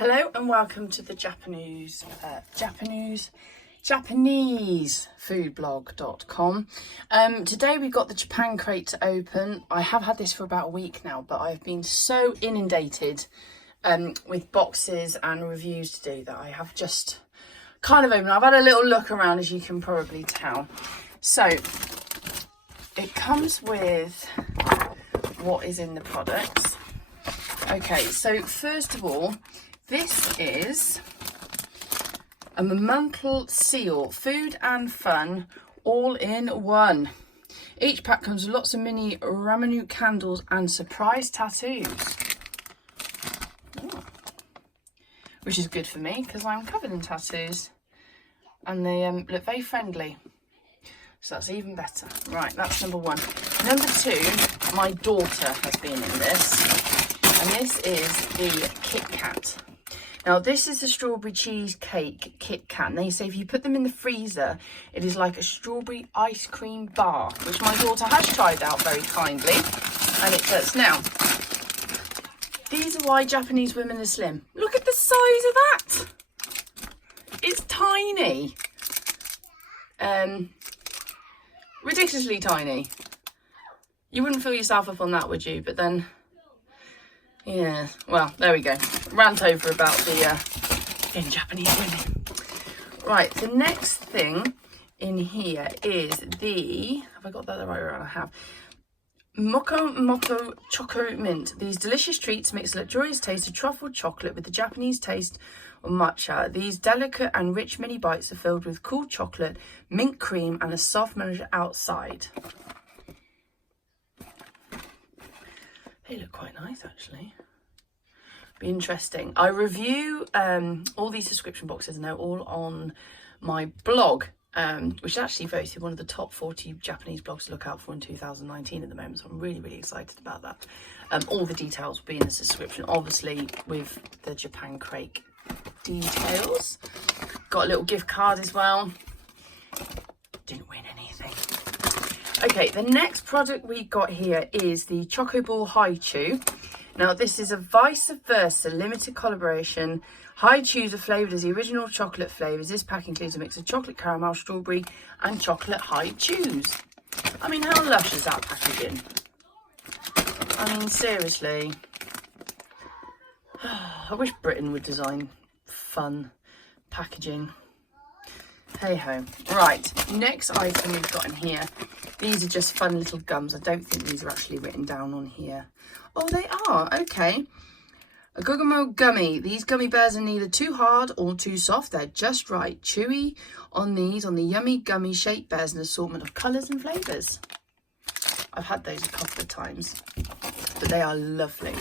Hello and welcome to the Japanese foodblog.com. Today we've got the Japan crate to open. I have had this for about a week now, but I've been so inundated with boxes and reviews to do that I have just kind of opened. I've had a little look around, as you can probably tell. So it comes with what is in the products. Okay, so first of all, this is a Momental Seal, food and fun, all in one. Each pack comes with lots of mini Ramunu candles and surprise tattoos. Ooh. Which is good for me because I'm covered in tattoos. And they look very friendly. So that's even better. Right, that's number one. Number two, my daughter has been in this. And this is the Kit Kat. Now, this is the strawberry cheesecake Kit Kat. And they say if you put them in the freezer, it is like a strawberry ice cream bar, which my daughter has tried out very kindly. And it does. Now, these are why Japanese women are slim. Look at the size of that. It's tiny. Ridiculously tiny. You wouldn't fill yourself up on that, would you? But then... yeah, well, there we go. Rant over about the Japanese women. Right, the next thing in here is the... have I got that the right way around? I have. Mohkumat Choco Mint. These delicious treats mix the luxurious taste of truffled chocolate with the Japanese taste of matcha. These delicate and rich mini bites are filled with cool chocolate, mint cream, and a soft melange outside. They look quite nice, actually. Be interesting. I review all these subscription boxes, and they're all on my blog, which is actually voted one of the top 40 Japanese blogs to look out for in 2019 at the moment. So I'm really, really excited about that. All the details will be in the subscription, obviously, with the Japan crate details. Got a little gift card as well. Didn't win anything. Okay, the next product we got here is the Grape HiChew. Now, this is a vice versa limited collaboration. Heichous are flavoured as the original chocolate flavours. This pack includes a mix of chocolate caramel, strawberry and chocolate Heichous. I mean, how lush is that packaging? I mean, seriously. I wish Britain would design fun packaging. Hey ho. Right, next item we've got in here. These are just fun little gums. I don't think these are actually written down on here. Oh, they are. Okay. A Gugamo gummy. These gummy bears are neither too hard or too soft. They're just right. Chewy on these, on the yummy gummy shaped bears, an assortment of colours and flavours. I've had those a couple of times, but they are lovely.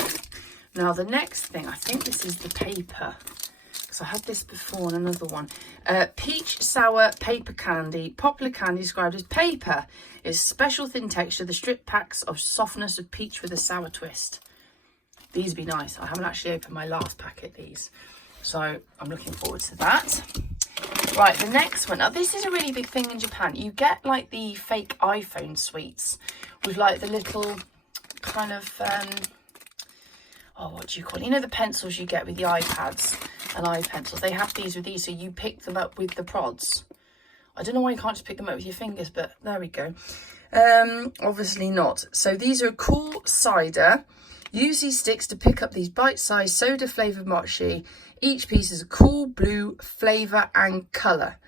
Now, the next thing, I think this is the paper. I had this before on another one. Peach sour paper candy. Popular candy described as paper. It's special thin texture. The strip packs of softness of peach with a sour twist. These would be nice. I haven't actually opened my last packet, these. So I'm looking forward to that. Right, the next one. Now, this is a really big thing in Japan. You get like the fake iPhone sweets with like the little kind of... oh, what do you call it? You know the pencils you get with the iPads and iPencils? They have these with these, so you pick them up with the prods. I don't know why you can't just pick them up with your fingers, but there we go. Obviously not. So these are cool cider. Use these sticks to pick up these bite-sized soda-flavoured mochi. Each piece is a cool blue flavour and colour.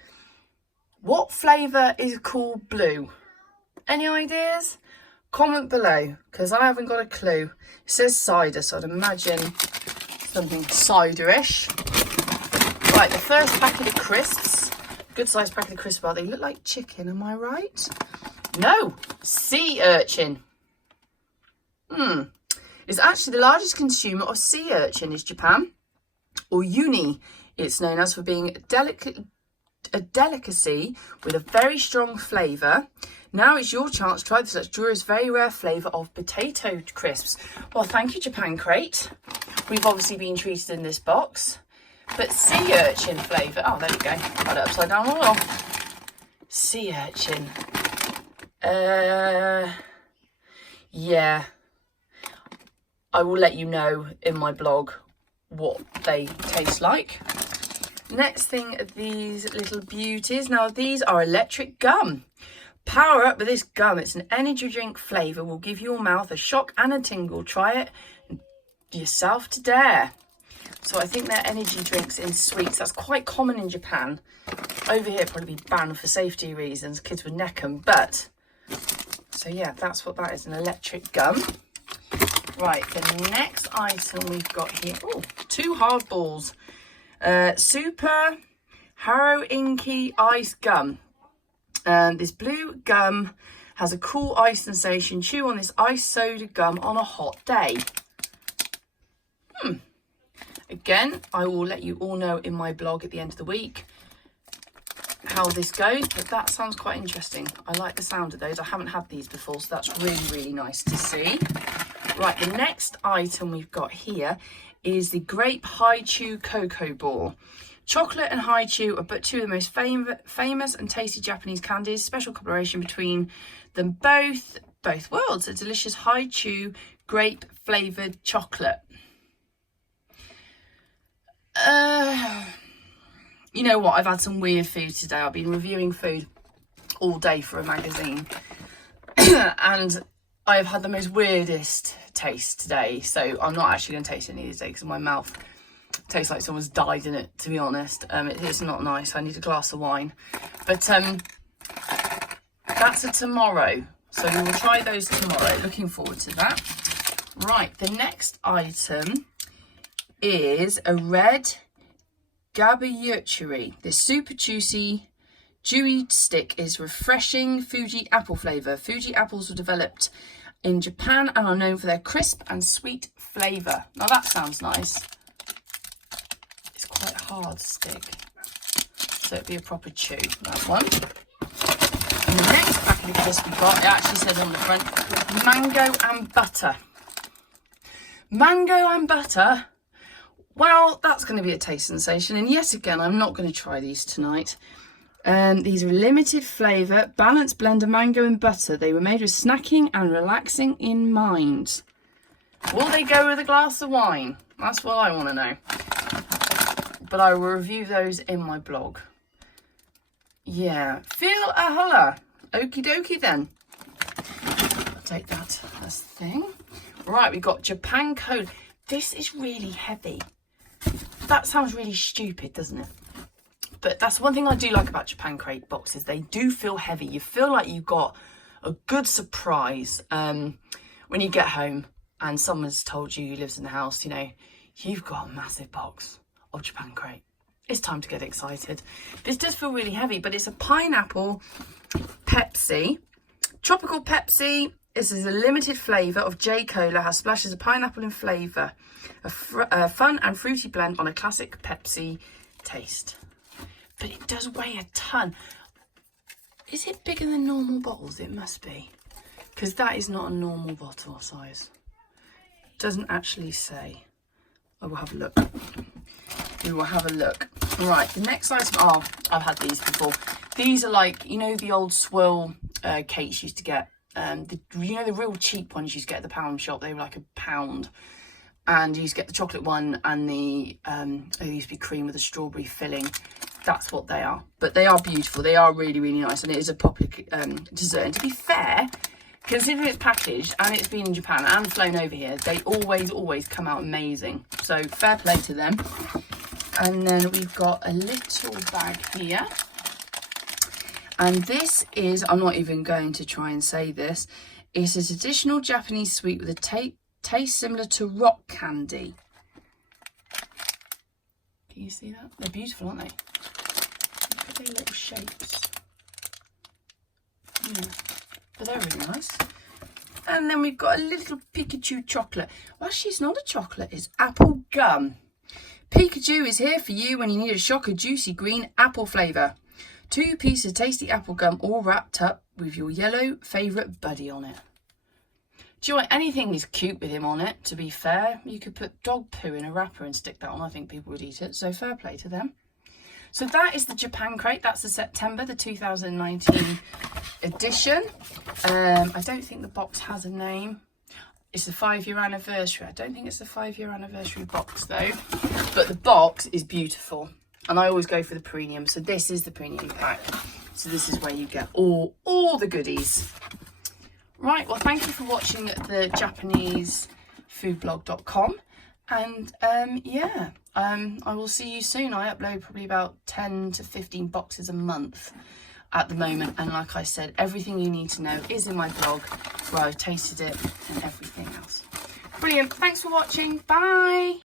What flavour is cool blue? Any ideas? Comment below, because I haven't got a clue. It says cider, so I'd imagine something cider-ish. Right, the first packet of crisps. Good sized packet of crisps. They look like chicken, am I right? No, sea urchin. It's actually the largest consumer of sea urchin is Japan, or uni. It's known as for being a delicacy with a very strong flavour. Now it's your chance to try this luxurious, very rare flavour of potato crisps. Well, thank you, Japan crate. We've obviously been treated in this box. But sea urchin flavour. Oh, there we go. Got it upside down all off. Sea urchin. Yeah. I will let you know in my blog what they taste like. Next thing are these little beauties. Now these are electric gum. Power up with this gum. It's an energy drink flavour. Will give your mouth a shock and a tingle. Try it yourself to dare. So I think they're energy drinks in sweets. That's quite common in Japan. Over here, probably be banned for safety reasons. Kids would neck them. But, so yeah, that's what that is, an electric gum. Right, the next item we've got here. Oh, 2 hard balls. Super Haro Inky Ice Gum. This blue gum has a cool ice sensation. Chew on this ice soda gum on a hot day. Again, I will let you all know in my blog at the end of the week how this goes, but that sounds quite interesting. I like the sound of those. I haven't had these before, so that's really, really nice to see. Right, the next item we've got here is the Grape HiChew Cocoa Ball. Chocolate and Heichou are but 2 of the most famous and tasty Japanese candies. Special collaboration between them both worlds. A delicious Heichou grape flavoured chocolate. You know what? I've had some weird food today. I've been reviewing food all day for a magazine. And I've had the most weirdest taste today. So I'm not actually going to taste any of these today because my mouth tastes like someone's died in it, to be honest. It's not nice. I need a glass of wine. But that's a tomorrow. So we will try those tomorrow. Looking forward to that. Right, the next item is a red Gabayuchiri. This super juicy, dewy stick is refreshing Fuji Apple flavour. Fuji apples were developed in Japan and are known for their crisp and sweet flavour. Now that sounds nice. It's quite a hard stick, so it'd be a proper chew, that one. And the next packet of crisp we got, it actually says on the front, mango and butter. Mango and butter. Well, that's going to be a taste sensation. And yet again, I'm not going to try these tonight. These are limited flavour, balanced blend of mango and butter. They were made with snacking and relaxing in mind. Will they go with a glass of wine? That's what I want to know. But I will review those in my blog. Yeah, feel a holla. Okie dokie then. I'll take that as the thing. Right, we've got Japan Cola. This is really heavy. That sounds really stupid, doesn't it? But that's one thing I do like about Japan crate boxes. They do feel heavy. You feel like you've got a good surprise when you get home and someone's told you who lives in the house, you know, you've got a massive box of Japan crate. It's time to get excited. This does feel really heavy, but it's a pineapple Pepsi. Tropical Pepsi. This is a limited flavour of J Cola, has splashes of pineapple in flavour. A fun and fruity blend on a classic Pepsi taste. But it does weigh a ton. Is it bigger than normal bottles? It must be. Because that is not a normal bottle size. It doesn't actually say. I will have a look. We will have a look. Right, the next item. Oh, I've had these before. These are like, you know, the old swirl cakes you used to get. You know, the real cheap ones you used to get at the pound shop. They were like £1. And you used to get the chocolate one and the they used to be cream with a strawberry filling. That's what they are. But they are beautiful. They are really, really nice. And it is a popular dessert. And to be fair, considering it's packaged and it's been in Japan and flown over here, they always come out amazing. So fair play to them. And then we've got a little bag here. And this is, I'm not even going to try and say this, it's a traditional Japanese sweet with a taste similar to rock candy. Can you see that? They're beautiful, aren't they? Look at their little shapes. Yeah, but they're really nice. And then we've got a little Pikachu chocolate. Well, actually, it's not a chocolate, it's apple gum. Pikachu is here for you when you need a shock of juicy green apple flavour. 2 pieces of tasty apple gum all wrapped up with your yellow favourite buddy on it. Do you know what? Anything is cute with him on it, to be fair. You could put dog poo in a wrapper and stick that on. I think people would eat it. So fair play to them. So that is the Japan crate. That's the September, the 2019 edition. I don't think the box has a name. It's the 5-year anniversary. I don't think it's the 5-year anniversary box though, but the box is beautiful. And I always go for the premium. So this is the premium pack. So this is where you get all the goodies. Right, well, thank you for watching the JapaneseFoodBlog.com. And yeah, I will see you soon. I upload probably about 10 to 15 boxes a month at the moment. And like I said, everything you need to know is in my blog where I've tasted it and everything else. Brilliant. Thanks for watching. Bye.